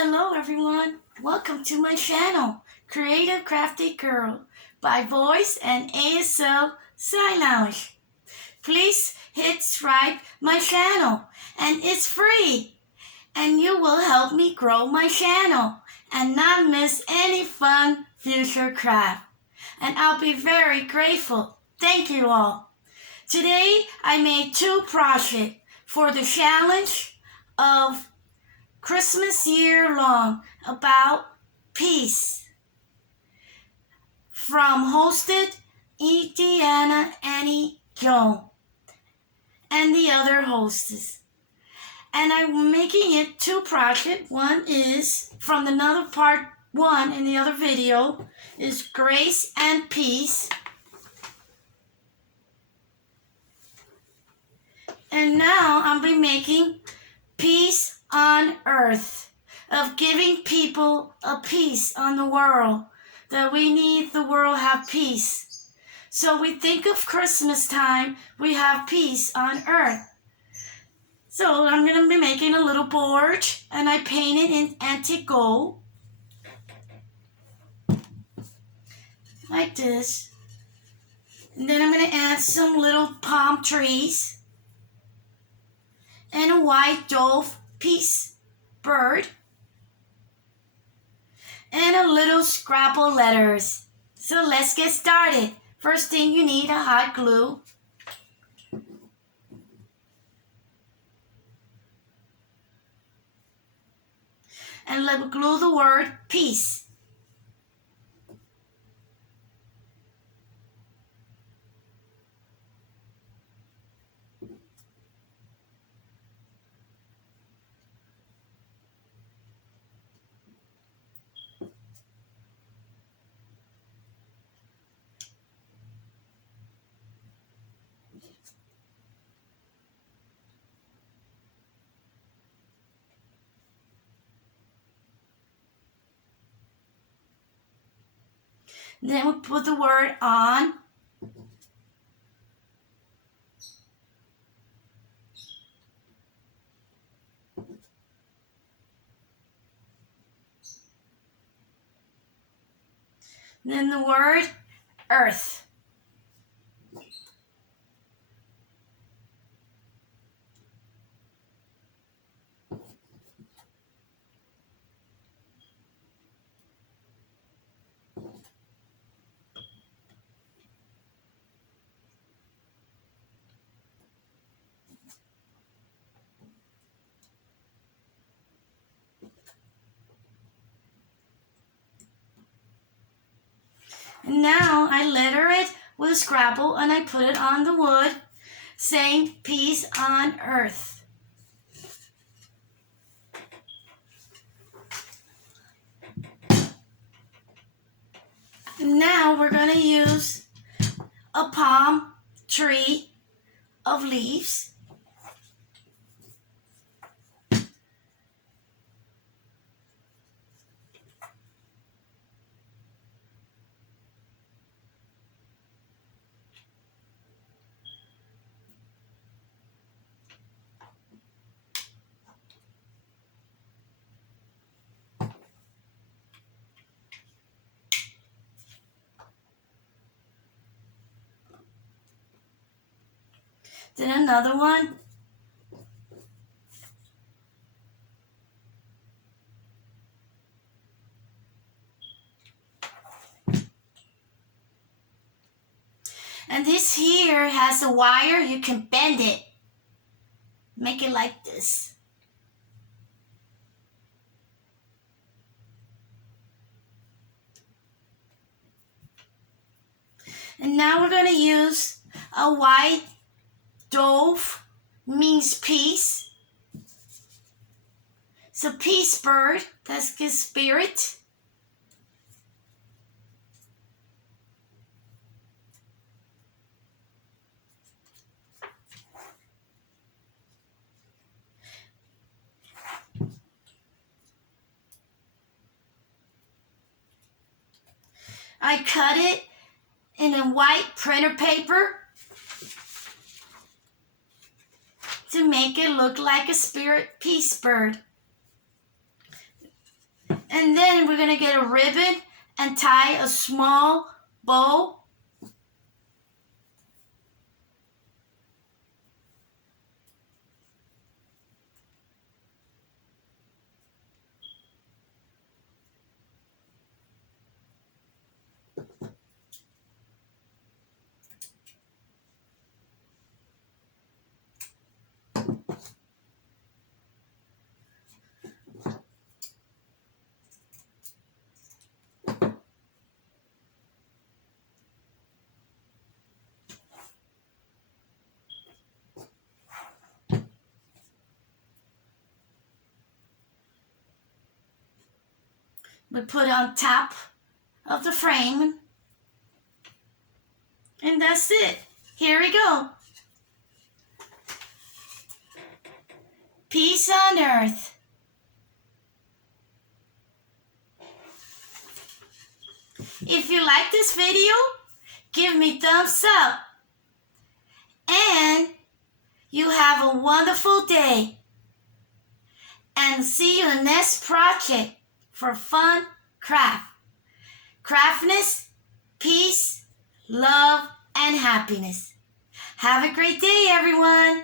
Hello everyone, welcome to my channel, Creative Crafty Girl, by voice and ASL Sign Language. Please hit subscribe my channel, and it's free, and you will help me grow my channel and not miss any fun future craft. And I'll be very grateful. Thank you all. Today I made two projects for the challenge of Christmas year long about peace from hosted Indiana Annie Joan and the other hostess. And I'm making it two projects. One is from another part one in the other video is Grace and Peace. And now I'll be making Peace on Earth, of giving people a peace on the world, that we need the world have peace. So we think of Christmas time, we have peace on Earth. So I'm going to be making a little board, and I paint it in antique gold, like this. And then I'm going to add some little palm trees, and a white dove peace bird, and a little scrabble letters. So let's get started. First thing you need a hot glue. And let's glue the word peace. Then we put the word on. Then the word earth. And now I letter it with a scrabble, and I put it on the wood saying peace on earth. Now we're going to use a palm tree of leaves. Then another one. And this here has a wire, you can bend it. Make it like this. And now we're going to use a white dove, means peace. It's a peace bird, that's good spirit. I cut it in a white printer paper to make it look like a spirit peace bird. And then we're going to get a ribbon and tie a small bow. We put on top of the frame. And that's it. Here we go. Peace on earth. If you like this video, give me thumbs up. And you have a wonderful day. And see you in the next project for fun craft. Craftness, peace, love, and happiness. Have a great day, everyone.